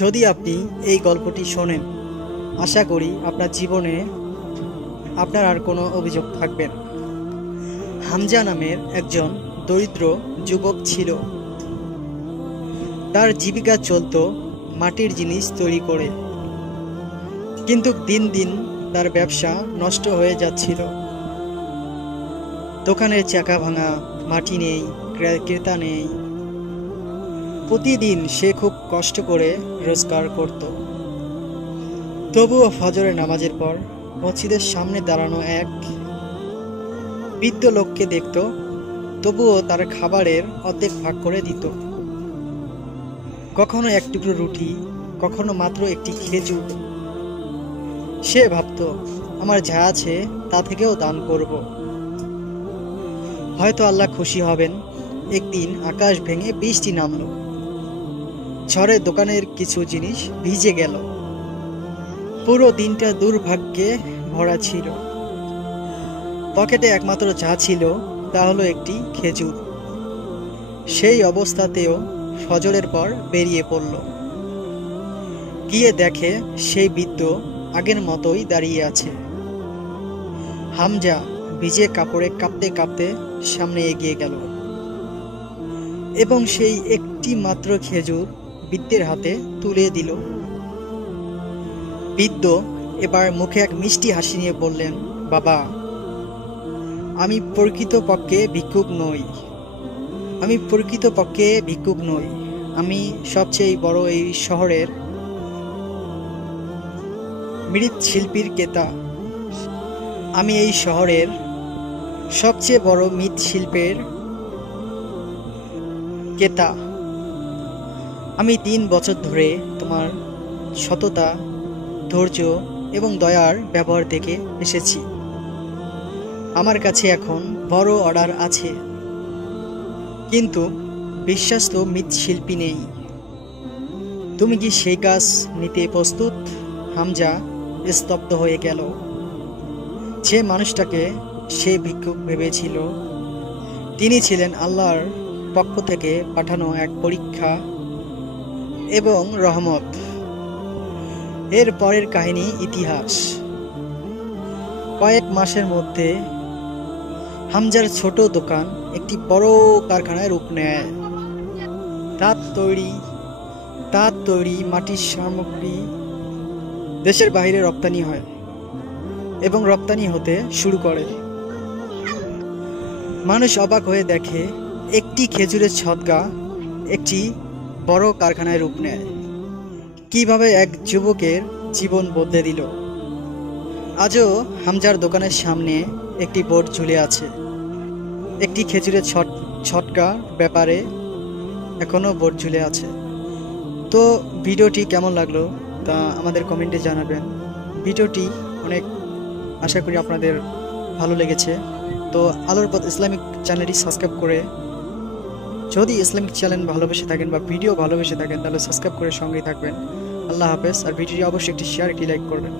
যদি আপনি এই গল্পটি শোনেন, আশা করি আপনার জীবনে আপনার আর কোনো অভিযোগ থাকবে না। হামজা নামের একজন দরিদ্র যুবক ছিল। তার জীবিকা চলত মাটির জিনিস তৈরি করে, কিন্তু দিন দিন তার ব্যবসা নষ্ট হয়ে যাচ্ছিল। দোকানের চাকা ভাঙা, মাটি নেই, ক্রেতা নেই। প্রতিদিন সে খুব কষ্ট করে রোজগার করত। তবুও ফজরের নামাজের পর মসজিদের সামনে দাঁড়ানো এক বৃদ্ধ লোককে দেখত, তবুও তার খাবারের অর্ধেক ভাগ করে দিত। কখনো এক টুকরো রুটি, কখনো মাত্র একটি খেজুর। সে ভাবত, আমার যা আছে তা থেকেও দান করব, হয়তো আল্লাহ খুশি হবেন। একদিন আকাশ ভেঙে বৃষ্টি নামলো। ঝড়ে দোকানের কিছু জিনিস ভিজে গেল। পুরো দিনটা দুর্ভাগ্যে ভরা ছিল। পকেটে একমাত্র যা ছিল তা হলো একটি খেজুর। সেই অবস্থাতেও ফজরের পর বেরিয়ে পড়ল। গিয়ে দেখে সেই বৃদ্ধ আগের মতোই দাঁড়িয়ে আছে। হামজা ভিজে কাপড়ে কাঁপতে কাঁপতে সামনে এগিয়ে গেল এবং সেই একটি মাত্র খেজুর বৃদ্ধের হাতে তুলে দিল। বৃদ্ধ এবার মুখে এক মিষ্টি হাসি নিয়ে বললেন, বাবা, আমি প্রকৃতপক্ষে ভিক্ষুক নই। আমি সবচেয়ে বড় এই শহরের মৃৎশিল্পীর ক্রেতা। আমি এই শহরের সবচেয়ে বড় মৃৎশিল্পের ক্রেতা। আমি 3 বছর ধরে তোমার সততা, ধৈর্য এবং দয়ার ব্যবহার দেখে এসেছি। আমার কাছে এখন বড় অর্ডার আছে, কিন্তু বিশ্বস্ত মৃৎশিল্পী নেই। তুমি কি সেই কাজ নিতে প্রস্তুত? হামজা স্তব্ধ হয়ে গেল। যে মানুষটাকে সে ভিক্ষুক ভেবেছিল, তিনি ছিলেন আল্লাহর পক্ষ থেকে পাঠানো এক পরীক্ষা এবং রহমত। এর পরের কাহিনী ইতিহাস। কয়েক মাসের মধ্যে হামজার ছোট দোকান একটি বড় কারখানায় রূপ নেয়। তাঁত তৈরি মাটির সামগ্রী দেশের বাইরে রপ্তানি হয় এবং রপ্তানি হতে শুরু করে। মানুষ অবাক হয়ে দেখে একটি খেজুরের ছদগা একটি বড় কারখানায় রূপ নেয়। কিভাবে এক যুবকের জীবন বদলে দিল। আজও হামজার দোকানের সামনে একটি বোর্ড ঝুলে আছে। একটি খেজুরের ছটকার ব্যাপারে এখনো বোর্ড ঝুলে আছে। তো ভিডিওটি কেমন লাগলো তা আমাদের কমেন্টে জানাবেন। ভিডিওটি অনেক আশা করি আপনাদের ভালো লেগেছে। তো আলোর পথ ইসলামিক চ্যানেলটি সাবস্ক্রাইব করে, যদি ইসলামিক চ্যানেল ভালোবেসে থাকেন বা ভিডিও ভালোবেসে থাকেন, তাহলে সাবস্ক্রাইব করে সঙ্গেই থাকবেন। আল্লাহ হাফেজ। আর ভিডিওটি অবশ্যই একটি শেয়ার, একটি লাইক করবেন।